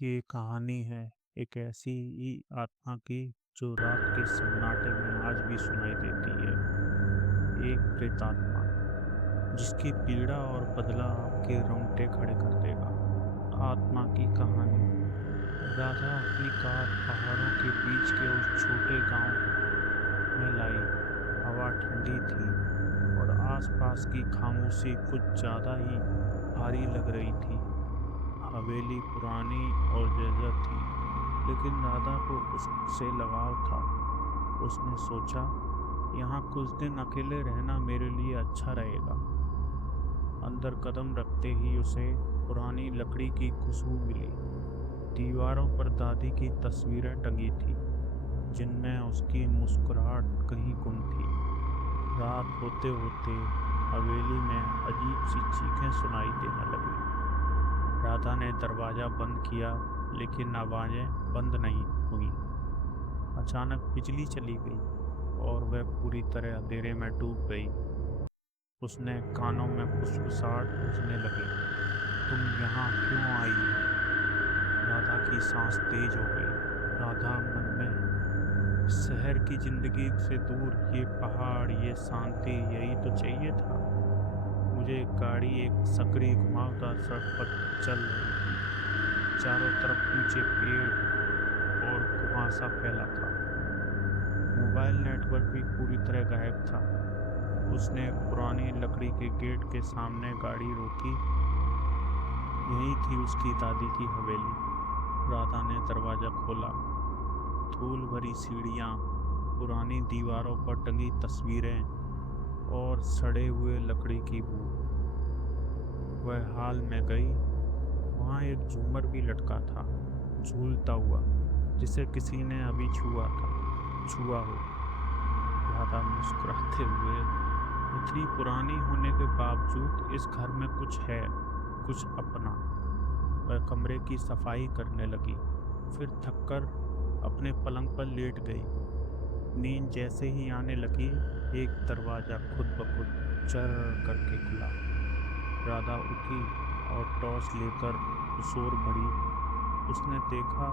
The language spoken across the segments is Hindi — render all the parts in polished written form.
ये कहानी है एक ऐसी ही आत्मा की जो रात के सन्नाटे में आज भी सुनाई देती है। एक प्रेतात्मा जिसकी पीड़ा और बदला आपके रोंगटे खड़े कर देगा। आत्मा की कहानी। राधा अपनी कार पहाड़ों के बीच के उस छोटे गांव में लाई। हवा ठंडी थी और आसपास की खामोशी कुछ ज्यादा ही भारी लग रही थी। हवेली पुरानी और जर्जर थी, लेकिन राधा को उससे लगाव था। उसने सोचा, यहाँ कुछ दिन अकेले रहना मेरे लिए अच्छा रहेगा। अंदर कदम रखते ही उसे पुरानी लकड़ी की खुशबू मिली। दीवारों पर दादी की तस्वीरें टंगी थी, जिनमें उसकी मुस्कुराहट कहीं गुम थी। रात होते होते हवेली में अजीब सी चीखें सुनाई देने लगी। राधा ने दरवाजा बंद किया, लेकिन आवाजें बंद नहीं हुई। अचानक बिजली चली गई और वह पूरी तरह अंधेरे में डूब गई। उसने कानों में फुसफुसाहट गूंजने लगी। तुम यहाँ क्यों आई? राधा की सांस तेज हो गई। राधा मन में, शहर की जिंदगी से दूर ये पहाड़, ये शांति, यही तो चाहिए था मुझे। गाड़ी एक सकरी घुमावदार सड़क पर चल रही थी। चारों तरफ ऊंचे पेड़ और कुहासा फैला था। मोबाइल नेटवर्क भी पूरी तरह गायब था। उसने पुरानी लकड़ी के गेट के सामने गाड़ी रोकी। यही थी उसकी दादी की हवेली। राधा ने दरवाजा खोला। धूल भरी सीढ़ियाँ, पुरानी दीवारों पर टंगी तस्वीरें और सड़े हुए लकड़ी की बू। वह हाल में गई। वहाँ एक झूमर भी लटका था, झूलता हुआ, जिसे किसी ने अभी छुआ हो। राधा मुस्कुराते हुए, इतनी पुरानी होने के बावजूद इस घर में कुछ है, कुछ अपना। वह कमरे की सफाई करने लगी, फिर थककर अपने पलंग पर लेट गई। नींद जैसे ही आने लगी, एक दरवाजा खुद ब खुद चर करके खुला। राधा उठी और टॉर्च लेकर उस ओर बढ़ी। उसने देखा,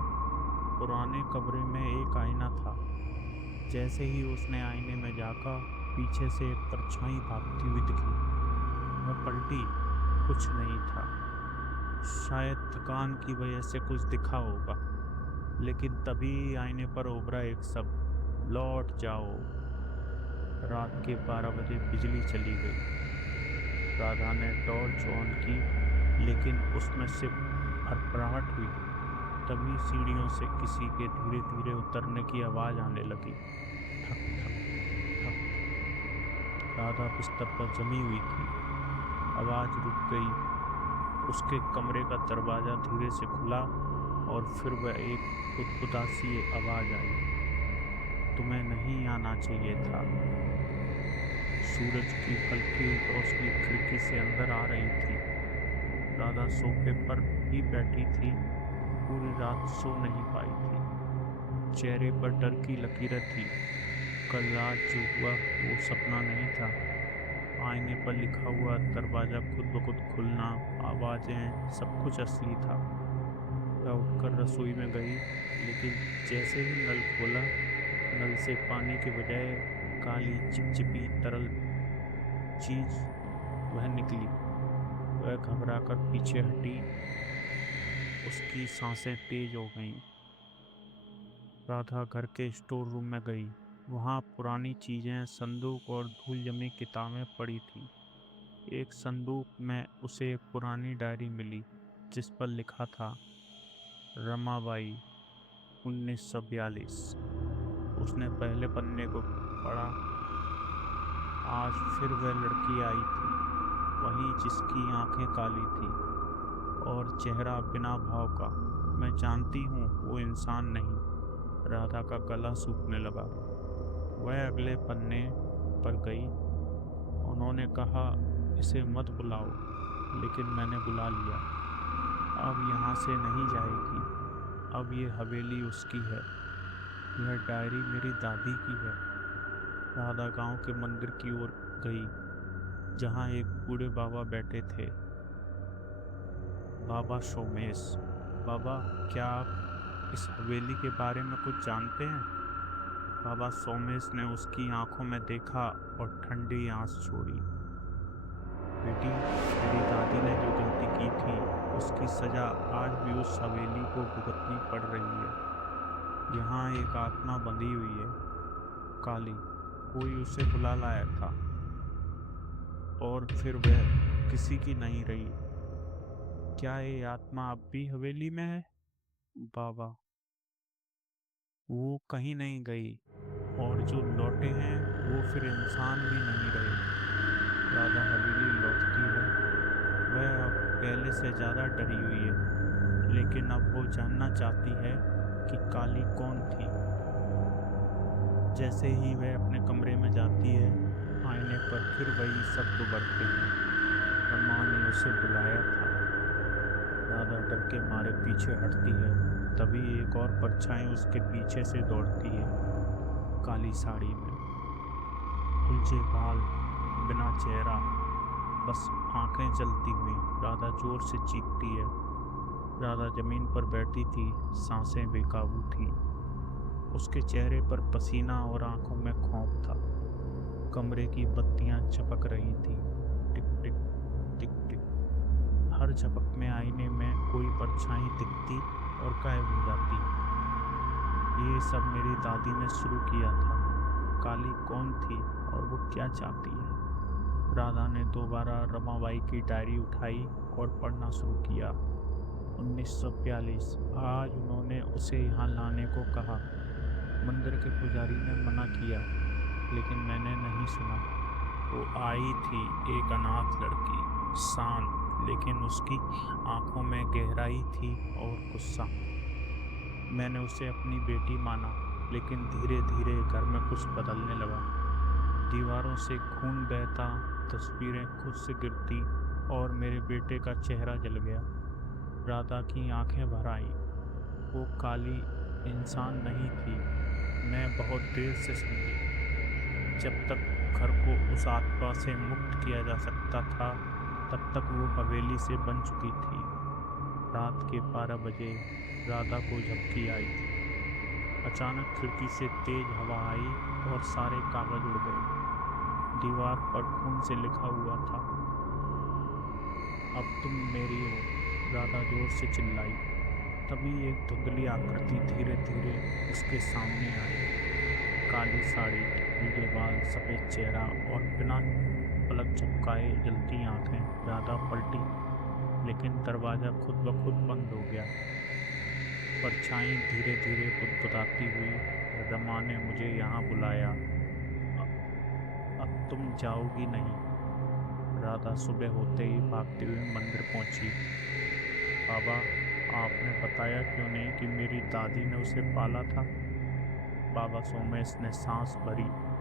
पुराने कमरे में एक आईना था। जैसे ही उसने आईने में झांका, पीछे से एक परछाई भागती हुई दिखी। वह पलटी, कुछ नहीं था। शायद थकान की वजह से कुछ दिखा होगा, लेकिन तभी आईने पर उभरा एक शब्द, लौट जाओ। रात के 12 बजे बिजली चली गई। राधा ने टॉर्च ऑन की, लेकिन उसमें सिर्फ भरभराहट हुई। तभी सीढ़ियों से किसी के धीरे धीरे उतरने की आवाज आने लगी। ठक ठक ठक। राधा बिस्तर पर जमी हुई थी। आवाज रुक गई। उसके कमरे का दरवाजा धीरे से खुला और फिर वह एक उदासी आवाज आई, तुम्हें नहीं आना चाहिए था। सूरज की हल्की रोशनी खिड़की से अंदर आ रही थी। राधा सोफे पर ही बैठी थी। पूरी रात सो नहीं पाई थी। चेहरे पर डर की लकीरें थी। कल रात जो हुआ वो सपना नहीं था। आईने पर लिखा हुआ दरवाजा खुद ब खुद खुलना, आवाजें, सब कुछ असली था। वह उठकर रसोई में गई, लेकिन जैसे ही नल खोला, नल से पानी के बजाय काली चिपचिपी तरल चीज वह निकली। वह घबराकर पीछे हटी। उसकी सांसें तेज हो गईं। राधा घर के स्टोर रूम में गई। वहाँ पुरानी चीजें, संदूक और धूल जमी किताबें पड़ी थी। एक संदूक में उसे एक पुरानी डायरी मिली, जिस पर लिखा था, रमाबाई, 1942। उसने पहले पन्ने को पढ़ा। आज फिर वह लड़की आई थी, वही जिसकी आंखें काली थी और चेहरा बिना भाव का। मैं जानती हूँ वो इंसान नहीं। राधा का गला सूखने लगा। वह अगले पन्ने पर गई। उन्होंने कहा, इसे मत बुलाओ, लेकिन मैंने बुला लिया। अब यहाँ से नहीं जाएगी। अब ये हवेली उसकी है। यह डायरी मेरी दादी की है। राधा गांव के मंदिर की ओर गई, जहाँ एक बूढ़े बाबा बैठे थे, बाबा सोमेश। बाबा, क्या आप इस हवेली के बारे में कुछ जानते हैं? बाबा सोमेश ने उसकी आंखों में देखा और ठंडी आंस छोड़ी। बेटी, तेरी दादी ने जो गलती की थी, उसकी सजा आज भी उस हवेली को भुगतनी पड़ रही है। यहाँ एक आत्मा बंधी हुई है, काली। कोई उसे बुला लाया था और फिर वह किसी की नहीं रही। क्या ये आत्मा अब भी हवेली में है? बाबा, वो कहीं नहीं गई, और जो लौटे हैं वो फिर इंसान भी नहीं रहे। राधा हवेली लौटती है। वह अब पहले से ज्यादा डरी हुई है, लेकिन अब वो जानना चाहती है कि काली कौन थी। जैसे ही वह अपने कमरे में जाती है, आईने पर फिर वही शब्द उभरते हैं, रमा ने उसे बुलाया था। राधा डर के मारे पीछे हटती है। तभी एक और परछाई उसके पीछे से दौड़ती है, काली साड़ी में, उलझे बाल, बिना चेहरा, बस आंखें जलती हुई। राधा जोर से चीखती है। राधा जमीन पर बैठी थी, सांसें बेकाबू थी। उसके चेहरे पर पसीना और आंखों में खौफ था। कमरे की बत्तियां चपक रही थी, टिक टिक, टिक टिक। हर झपक में आईने में कोई परछाई दिखती और गायब हो जाती। ये सब मेरी दादी ने शुरू किया था। काली कौन थी और वो क्या चाहती है? राधा ने दोबारा रमाबाई की डायरी उठाई और पढ़ना शुरू किया। 1942। आज उन्होंने उसे यहाँ लाने को कहा। मंदिर के पुजारी ने मना किया, लेकिन मैंने नहीं सुना। वो आई थी, एक अनाथ लड़की, शांत, लेकिन उसकी आंखों में गहराई थी और गुस्सा। मैंने उसे अपनी बेटी माना, लेकिन धीरे धीरे घर में कुछ बदलने लगा। दीवारों से खून बहता, तस्वीरें खुद से गिरती, और मेरे बेटे का चेहरा जल गया। राधा की आंखें भर आईं। वो काली इंसान नहीं थी। मैं बहुत देर से समझी। जब तक घर को उस आत्मा से मुक्त किया जा सकता था, तब तक वो हवेली से बन चुकी थी। रात के 12 बजे राधा को झपकी आई। अचानक खिड़की से तेज हवा आई और सारे कागज उड़ गए। दीवार पर खून से लिखा हुआ था, अब तुम मेरी हो। राधा जोर से चिल्लाई। तभी एक धुंधली आकृति धीरे धीरे उसके सामने आई। काली साड़ी, नीले बाल, सफेद चेहरा और बिना पलक झपकाए जलती आंखें। राधा पलटी, लेकिन दरवाजा खुद ब खुद बंद हो गया। परछाई धीरे धीरे बुदबुदाती हुई। रमा ने मुझे यहाँ बुलाया। "अ- अब तुम जाओगी नहीं।" राधा सुबह होते ही भागते हुए मंदिर पहुंची। बाबा, आपने बताया क्यों नहीं कि मेरी दादी ने उसे पाला था? बाबा सोमेश ने सांस भरी।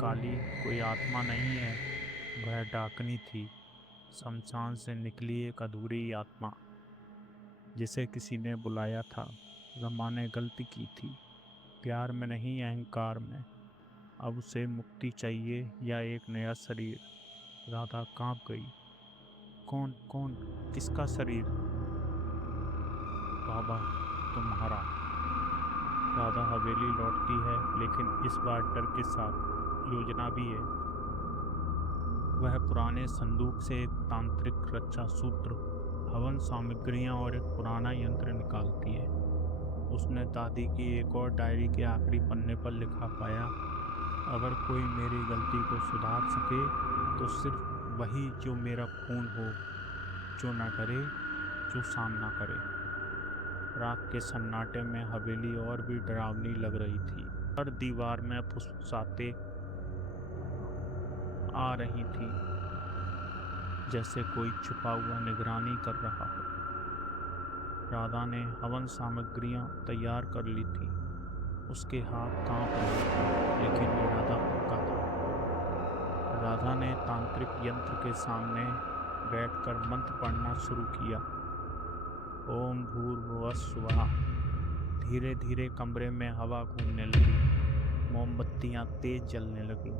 काली कोई आत्मा नहीं है, वह डाकनी थी, शमशान से निकली एक अधूरी आत्मा, जिसे किसी ने बुलाया था। रमा ने गलती की थी, प्यार में नहीं, अहंकार में। अब उसे मुक्ति चाहिए या एक नया शरीर। राधा कांप गई। कौन कौन, किसका शरीर? बाबा, तुम्हारा। राधा हवेली लौटती है, लेकिन इस बार डर के साथ योजना भी है। वह पुराने संदूक से एक तांत्रिक रक्षा सूत्र, हवन सामग्रियां और एक पुराना यंत्र निकालती है। उसने दादी की एक और डायरी के आखिरी पन्ने पर लिखा पाया, अगर कोई मेरी गलती को सुधार सके, तो सिर्फ वही जो मेरा खून हो, जो न डरे, जो सामना करे। रात के सन्नाटे में हवेली और भी डरावनी लग रही थी। हर दीवार में फुसफुसाते आ रही थी, जैसे कोई छुपा हुआ निगरानी कर रहा हो। राधा ने हवन सामग्रियां तैयार कर ली थी। उसके हाथ कांप रहे थे, लेकिन इरादा पक्का था। राधा ने तांत्रिक यंत्र के सामने बैठकर मंत्र पढ़ना शुरू किया। ओम भूर्भुवः स्वः। धीरे धीरे कमरे में हवा घूमने लगी, मोमबत्तियां तेज जलने लगीं,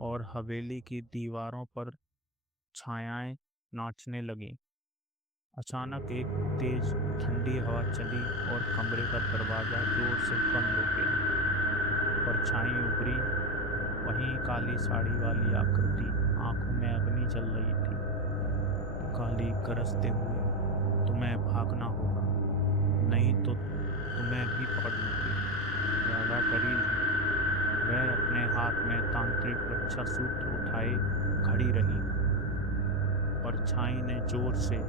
और हवेली की दीवारों पर छायाएं नाचने लगीं। अचानक एक तेज ठंडी हवा चली और कमरे का दरवाज़ा जोर से बंद हो गया। परछाई उभरी, वहीं काली साड़ी वाली आकृति, आंखों में अग्नि जल रही थी। काली गरजते हुए, तुम्हें भागना होगा, नहीं तो तुम्हें भी पकड़ लूंगी। राधा डरी नहीं। वह अपने हाथ में तांत्रिक रक्षा सूत्र उठाए खड़ी रही। परछाई ने जोर से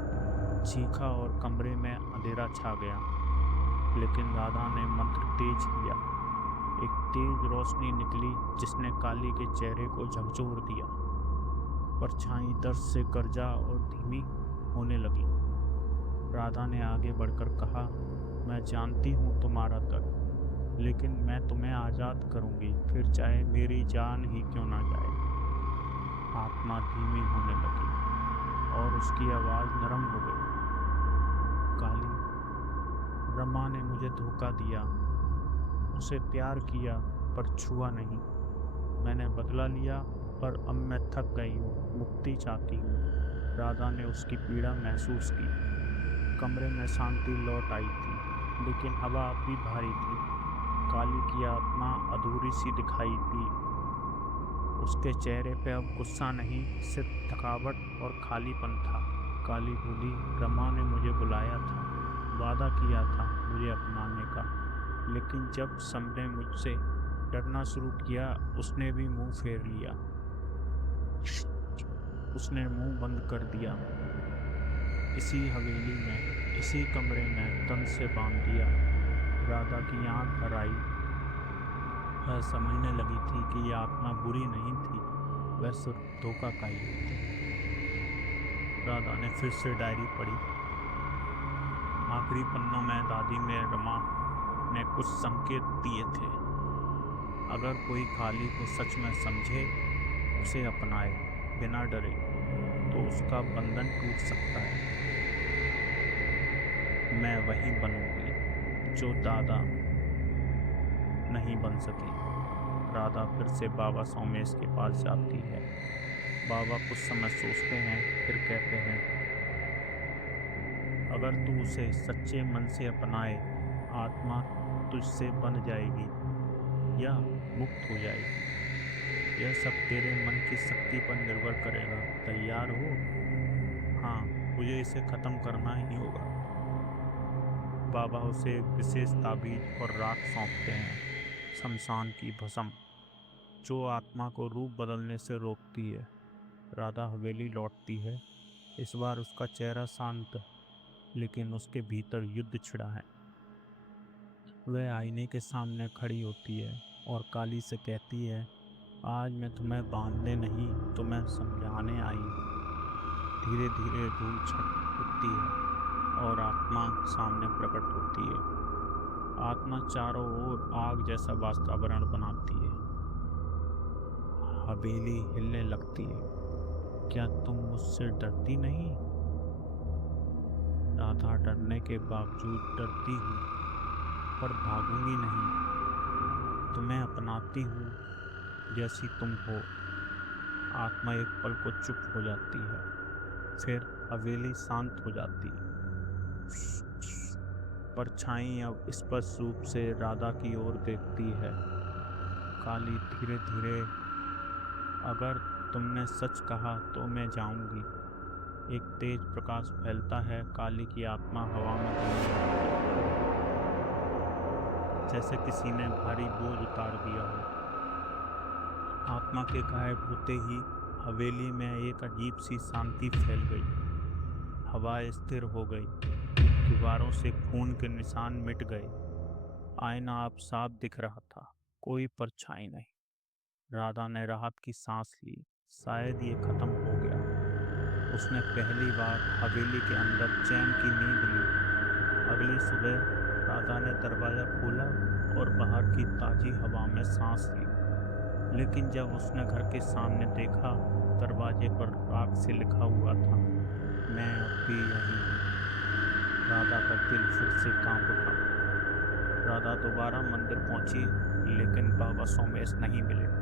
चीखा और कमरे में अंधेरा छा गया। लेकिन राधा ने मंत्र तेज किया। एक तेज रोशनी निकली जिसने काली के चेहरे को झकझोर दिया। परछाई दर्द से गर्जा और धीमी होने लगी। राधा ने आगे बढ़कर कहा, मैं जानती हूँ तुम्हारा दर्द, लेकिन मैं तुम्हें आज़ाद करूँगी, फिर चाहे मेरी जान ही क्यों ना जाए। आत्मा धीमी होने लगी और उसकी आवाज़ नरम हो गई। काली, रमा ने मुझे धोखा दिया, उसे प्यार किया पर छुआ नहीं। मैंने बदला लिया, पर अब मैं थक गई हूँ, मुक्ति चाहती हूँ। राधा ने उसकी पीड़ा महसूस की। कमरे में शांति लौट आई थी, लेकिन हवा अब भी भारी थी। काली की आत्मा अधूरी सी दिखाई दी। उसके चेहरे पे अब गुस्सा नहीं, सिर्फ थकावट और खालीपन था। काली बोली, रमा ने मुझे बुलाया था, वादा किया था मुझे अपनाने का, लेकिन जब सबने मुझसे डरना शुरू किया, उसने भी मुंह फेर लिया। उसने मुंह बंद कर दिया। इसी हवेली में, इसी कमरे में तन से बांध दिया। राधा की आंख भर आई। वह समझने लगी थी कि यह आत्मा बुरी नहीं थी, वह सिर्फ धोखा का ही थी। राधा ने फिर से डायरी पढ़ी। आखिरी पन्नों में दादी में रमा ने कुछ संकेत दिए थे। अगर कोई काली को सच में समझे, उसे अपनाए बिना डरे, तो उसका बंधन टूट सकता है। मैं वही बनूंगी जो दादा नहीं बन सकी। राधा फिर से बाबा सोमेश के पास जाती है। बाबा कुछ समय सोचते हैं, फिर कहते हैं, अगर तू उसे सच्चे मन से अपनाए, आत्मा तुझसे बन जाएगी या मुक्त हो जाएगी। यह सब तेरे मन की शक्ति पर निर्भर करेगा। तैयार हो? हाँ, मुझे इसे खत्म करना ही होगा। बाबा उसे एक विशेष ताबीज और राख सौंपते हैं, शमशान की भस्म, जो आत्मा को रूप बदलने से रोकती है। राधा हवेली लौटती है। इस बार उसका चेहरा शांत है, लेकिन उसके भीतर युद्ध छिड़ा है। वह आईने के सामने खड़ी होती है और काली से कहती है, आज मैं तुम्हें बांधने नहीं, तुम्हें समझाने आई हूँ। धीरे धीरे धूल छट उठती है और आत्मा सामने प्रकट होती है। आत्मा चारों ओर आग जैसा वातावरण बनाती है। हवेली हिलने लगती है। क्या तुम मुझसे डरती नहीं? राधा, डरने के बावजूद डरती हूँ, पर भागूंगी नहीं। तुम्हें अपनाती हूँ जैसी तुम हो। आत्मा एक पल को चुप हो जाती है, फिर हवेली शांत हो जाती है। परछाई अब स्पष्ट रूप से राधा की ओर देखती है। काली धीरे धीरे, अगर तुमने सच कहा तो मैं जाऊंगी। एक तेज प्रकाश फैलता है। काली की आत्मा हवा में उड़ने लगती है, जैसे किसी ने भारी बोझ उतार दिया हो। आत्मा के गायब होते ही हवेली में एक अजीब सी शांति फैल गई। हवा स्थिर हो गई, दीवारों से खून के निशान मिट गए। आईना अब साफ दिख रहा था, कोई परछाई नहीं। राधा ने राहत की सांस ली, शायद ये खत्म हो गया। उसने पहली बार हवेली के अंदर चैन की नींद ली। अगली सुबह राधा ने दरवाज़ा खोला और बाहर की ताज़ी हवा में सांस ली। लेकिन जब उसने घर के सामने देखा, दरवाजे पर राख से लिखा हुआ था, मैं अब भी यहीं हूँ। राधा का दिल फिर से कांप उठा। राधा दोबारा मंदिर पहुंची, लेकिन बाबा सोमेश नहीं मिले।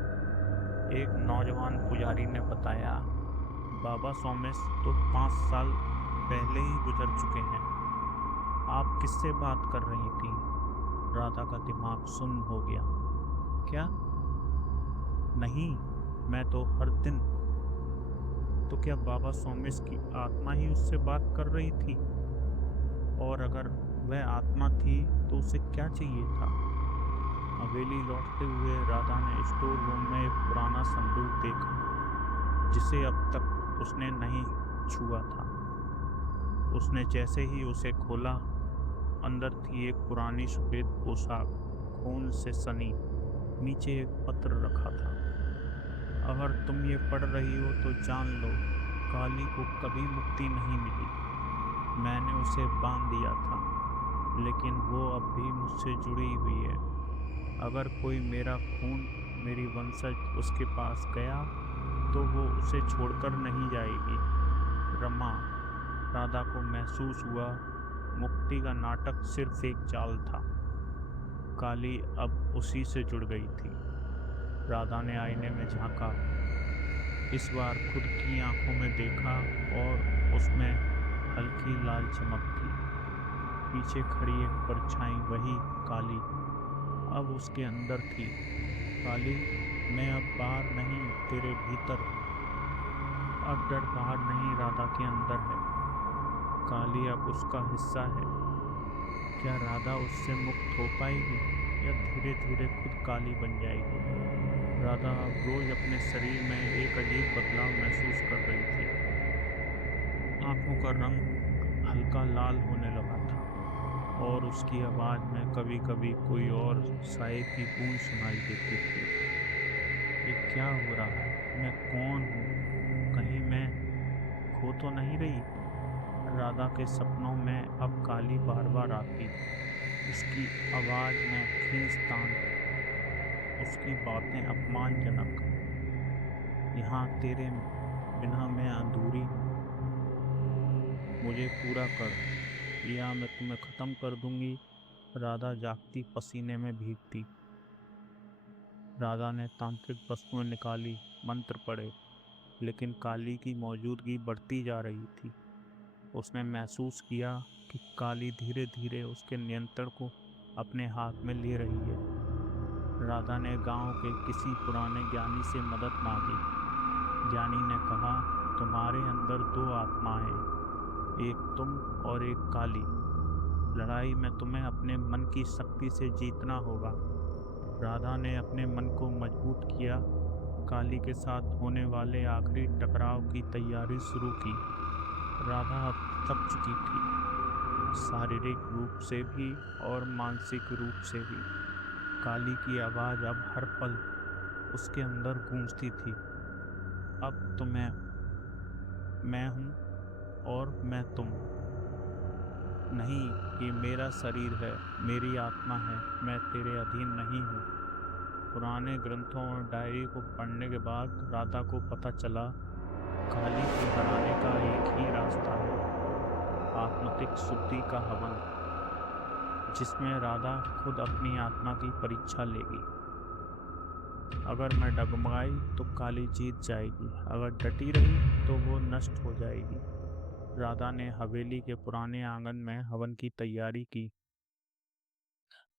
एक नौजवान पुजारी ने बताया, बाबा सोमेश तो 5 साल पहले ही गुजर चुके हैं। आप किससे बात कर रही थी? राधा का दिमाग सुन्न हो गया। क्या? नहीं, मैं तो हर दिन। तो क्या बाबा सोमेश की आत्मा ही उससे बात कर रही थी? और अगर वह आत्मा थी तो उसे क्या चाहिए था? हवेली लौटते हुए राधा ने स्टोर रूम में एक पुराना संदूक देखा जिसे अब तक उसने नहीं छुआ था। उसने जैसे ही उसे खोला, अंदर थी एक पुरानी सफेद पोशाक, खून से सनी। नीचे एक पत्र रखा था। अगर तुम ये पढ़ रही हो तो जान लो, काली को कभी मुक्ति नहीं मिली। मैंने उसे बांध दिया था, लेकिन वो अब भी मुझसे जुड़ी हुई है। अगर कोई मेरा खून, मेरी वंशज उसके पास गया तो वो उसे छोड़कर नहीं जाएगी। रमा, राधा को महसूस हुआ मुक्ति का नाटक सिर्फ एक चाल था। काली अब उसी से जुड़ गई थी। राधा ने आईने में झांका, इस बार खुद की आंखों में देखा और उसमें हल्की लाल चमक थी। पीछे खड़ी एक परछाई, वही काली, अब उसके अंदर थी। काली, मैं अब बाहर नहीं, तेरे भीतर हूँ। अब डर बाहर नहीं, राधा के अंदर है। काली अब उसका हिस्सा है। क्या राधा उससे मुक्त हो पाएगी या धीरे धीरे खुद काली बन जाएगी? राधा अब रोज अपने शरीर में एक अजीब बदलाव महसूस कर रही थी। आंखों का रंग हल्का लाल होने लगा था और उसकी आवाज में कभी कभी कोई और साए की गूंज सुनाई देती थी। ये क्या हो रहा है? मैं कौन हूँ? कहीं मैं खो तो नहीं रही? राधा के सपनों में अब काली बार बार आती, उसकी आवाज में खींचतान, उसकी बातें अपमानजनक। यहाँ तेरे बिना मैं अधूरी हूँ, मुझे पूरा कर या मैं तुम्हें खत्म कर दूंगी। राधा जागती, पसीने में भीगती। राधा ने तांत्रिक वस्तुएं निकाली, मंत्र पढ़े, लेकिन काली की मौजूदगी बढ़ती जा रही थी। उसने महसूस किया कि काली धीरे धीरे उसके नियंत्रण को अपने हाथ में ले रही है। राधा ने गांव के किसी पुराने ज्ञानी से मदद मांगी। ज्ञानी ने कहा, तुम्हारे अंदर दो आत्माएं, एक तुम और एक काली। लड़ाई में तुम्हें अपने मन की शक्ति से जीतना होगा। राधा ने अपने मन को मजबूत किया, काली के साथ होने वाले आखिरी टकराव की तैयारी शुरू की। राधा अब थक चुकी थी, शारीरिक रूप से भी और मानसिक रूप से भी। काली की आवाज अब हर पल उसके अंदर गूंजती थी। अब तो मैं हूँ और मैं तुम नहीं। ये मेरा शरीर है, मेरी आत्मा है, मैं तेरे अधीन नहीं हूँ। पुराने ग्रंथों और डायरी को पढ़ने के बाद राधा को पता चला, काली को हराने का एक ही रास्ता है, आत्मतिक शुद्धि का हवन, जिसमें राधा खुद अपनी आत्मा की परीक्षा लेगी। अगर मैं डगमगाई तो काली जीत जाएगी, अगर डटी रही तो वो नष्ट हो जाएगी। राधा ने हवेली के पुराने आंगन में हवन की तैयारी की।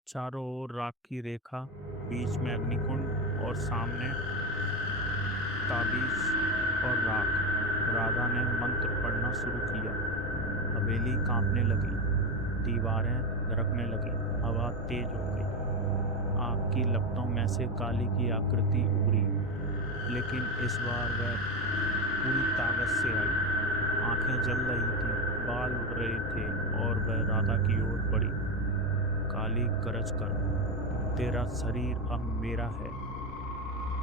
चारों ओर राख की रेखा, बीच में अग्निकुंड और सामने ताबीज और राख। राधा ने मंत्र पढ़ना शुरू किया। हवेली कांपने लगी, दीवारें धड़कने लगीं, हवा तेज हो गई। आग की लपटों में से काली की आकृति उभरी, लेकिन इस बार वह पूरी ताकत से आई। आंखें जल रही थीं, बाल उड़ रहे थे और वह राधा की ओर बढ़ी। काली, गरज कर, तेरा शरीर अब मेरा है,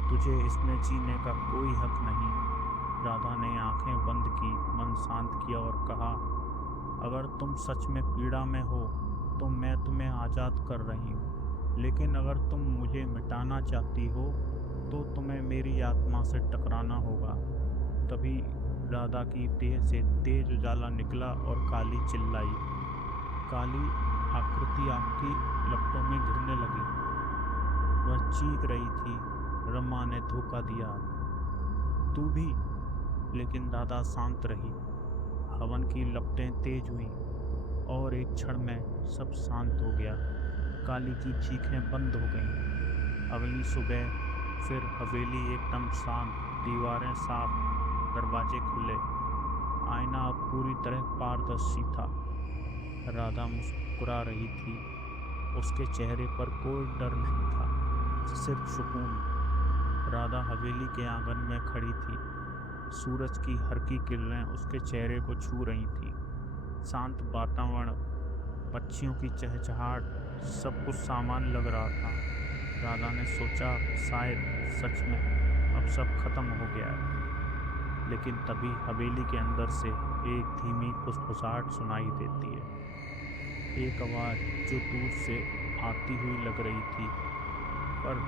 तुझे इसमें जीने का कोई हक नहीं। राधा ने आंखें बंद की, मन शांत किया और कहा, अगर तुम सच में पीड़ा में हो तो मैं तुम्हें आज़ाद कर रही हूँ, लेकिन अगर तुम मुझे मिटाना चाहती हो तो तुम्हें मेरी आत्मा से टकराना होगा। तभी राधा की देह से तेज उजाला निकला और काली चिल्लाई। काली आकृति आग की लपटों में घिरने लगी। वह चीख रही थी, रमा ने धोखा दिया, तू भी। लेकिन राधा शांत रही। हवन की लपटें तेज हुईं और एक क्षण में सब शांत हो गया। काली की चीखें बंद हो गईं। अगली सुबह फिर हवेली एकदम शांत, दीवारें साफ, दरवाजे खुले। आईना अब पूरी तरह पारदर्शी था। राधा मुस्कुरा रही थी। उसके चेहरे पर कोई डर नहीं था, सिर्फ सुकून। राधा हवेली के आंगन में खड़ी थी। सूरज की हल्की किरणें उसके चेहरे को छू रही थी। शांत वातावरण, पक्षियों की चहचहाट, सब कुछ सामान लग रहा था। राधा ने सोचा शायद सच में अब सब खत्म हो गया है। लेकिन तभी हवेली के अंदर से एक धीमी फुसफुसाहट सुनाई देती है। एक आवाज जो दूर से आती हुई लग रही थी, पर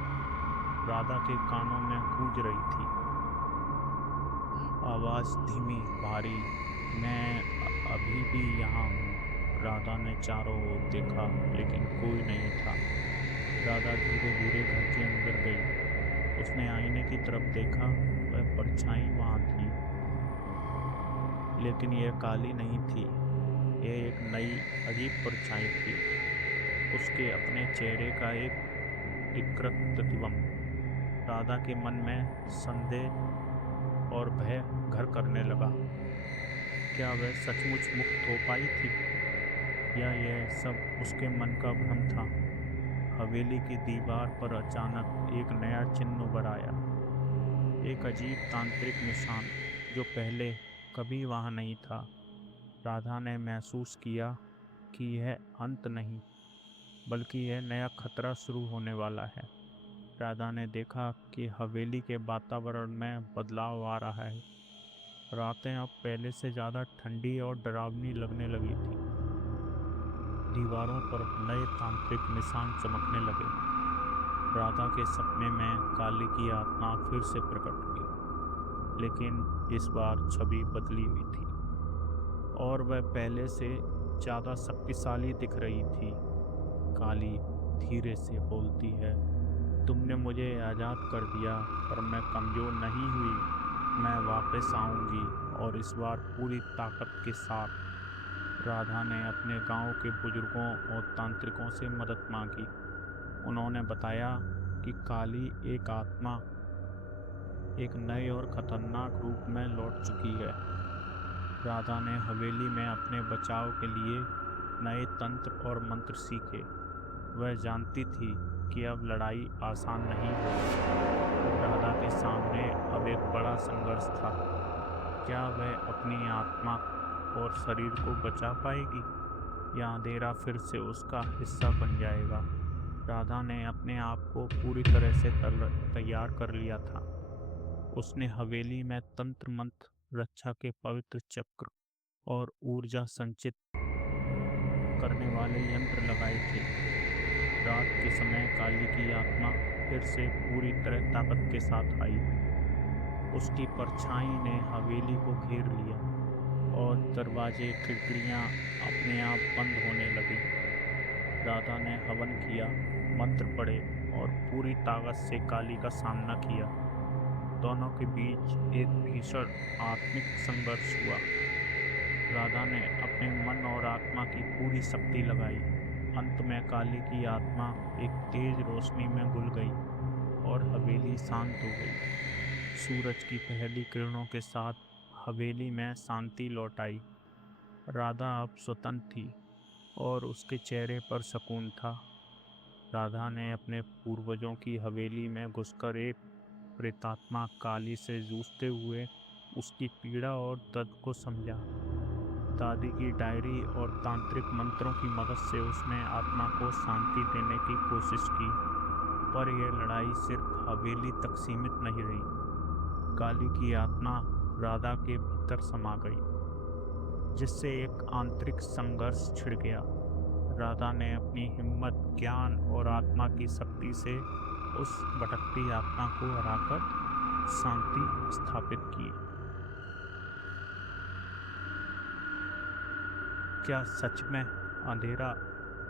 राधा के कानों में गूंज रही थी। आवाज धीमी, भारी, मैं अभी भी यहाँ हूँ। राधा ने चारों ओर देखा, लेकिन कोई नहीं था। राधा धीरे धीरे घर के अंदर गई। उसने आईने की तरफ देखा। वह परछाई वहाँ थी, लेकिन यह काली नहीं थी। यह एक नई, अजीब परछाई थी। उसके अपने चेहरे का एक विकृत प्रतिबिंब। राधा के मन में संदेह और भय घर करने लगा। क्या वह सचमुच मुक्त हो पाई थी, या यह सब उसके मन का भ्रम था? हवेली की दीवार पर अचानक एक नया चिन्ह उभर आया। एक अजीब तांत्रिक निशान जो पहले कभी वहां नहीं था। राधा ने महसूस किया कि यह अंत नहीं, बल्कि यह नया खतरा शुरू होने वाला है। राधा ने देखा कि हवेली के वातावरण में बदलाव आ रहा है। रातें अब पहले से ज्यादा ठंडी और डरावनी लगने लगी थी। दीवारों पर नए तांत्रिक निशान चमकने लगे। राधा के सपने में काली की आत्मा फिर से प्रकट हुई, लेकिन इस बार छवि बदली हुई थी और वह पहले से ज्यादा शक्तिशाली दिख रही थी। काली धीरे से बोलती है, तुमने मुझे आजाद कर दिया, पर मैं कमजोर नहीं हुई। मैं वापस आऊंगी, और इस बार पूरी ताकत के साथ। राधा ने अपने गांव के बुजुर्गों और तांत्रिकों से मदद मांगी। उन्होंने बताया कि काली एक आत्मा एक नए और खतरनाक रूप में लौट चुकी है। राधा ने हवेली में अपने बचाव के लिए नए तंत्र और मंत्र सीखे। वह जानती थी कि अब लड़ाई आसान नहीं होगी। राधा के सामने अब एक बड़ा संघर्ष था। क्या वह अपनी आत्मा और शरीर को बचा पाएगी, या अंधेरा फिर से उसका हिस्सा बन जाएगा? राधा ने अपने आप को पूरी तरह से तैयार कर लिया था। उसने हवेली में तंत्र मंत्र, रक्षा के पवित्र चक्र और ऊर्जा संचित करने वाले यंत्र लगाए थे। रात के समय काली की आत्मा फिर से पूरी तरह ताकत के साथ आई। उसकी परछाई ने हवेली को घेर लिया और दरवाजे, खिड़कियां अपने आप बंद होने लगी। राधा ने हवन किया, मंत्र पढ़े और पूरी ताकत से काली का सामना किया। दोनों के बीच एक भीषण आत्मिक संघर्ष हुआ। राधा ने अपने मन और आत्मा की पूरी शक्ति लगाई। अंत में काली की आत्मा एक तेज रोशनी में घुल गई और हवेली शांत हो गई। सूरज की पहली किरणों के साथ हवेली में शांति लौट आई। राधा अब स्वतंत्र थी और उसके चेहरे पर सुकून था। राधा ने अपने पूर्वजों की हवेली में घुसकर एक प्रेतात्मा काली से जूझते हुए उसकी पीड़ा और दर्द को समझा। दादी की डायरी और तांत्रिक मंत्रों की मदद से उसने आत्मा को शांति देने की कोशिश की, पर यह लड़ाई सिर्फ हवेली तक सीमित नहीं रही। काली की आत्मा राधा के भीतर समा गई, जिससे एक आंतरिक संघर्ष छिड़ गया। राधा ने अपनी हिम्मत, ज्ञान और आत्मा की शक्ति से उस भटकती आत्मा को हराकर शांति स्थापित की। क्या सच में अंधेरा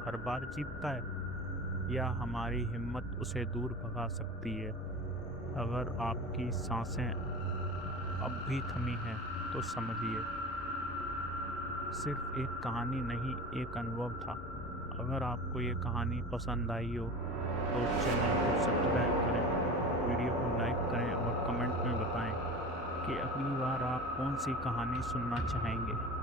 हर बार जीतता है, या हमारी हिम्मत उसे दूर भगा सकती है? अगर आपकी सांसें अब भी थमी हैं, तो समझिए सिर्फ एक कहानी नहीं, एक अनुभव था। अगर आपको ये कहानी पसंद आई हो तो चैनल को सब्सक्राइब करें, वीडियो को लाइक करें और कमेंट में बताएं कि अगली बार आप कौन सी कहानी सुनना चाहेंगे।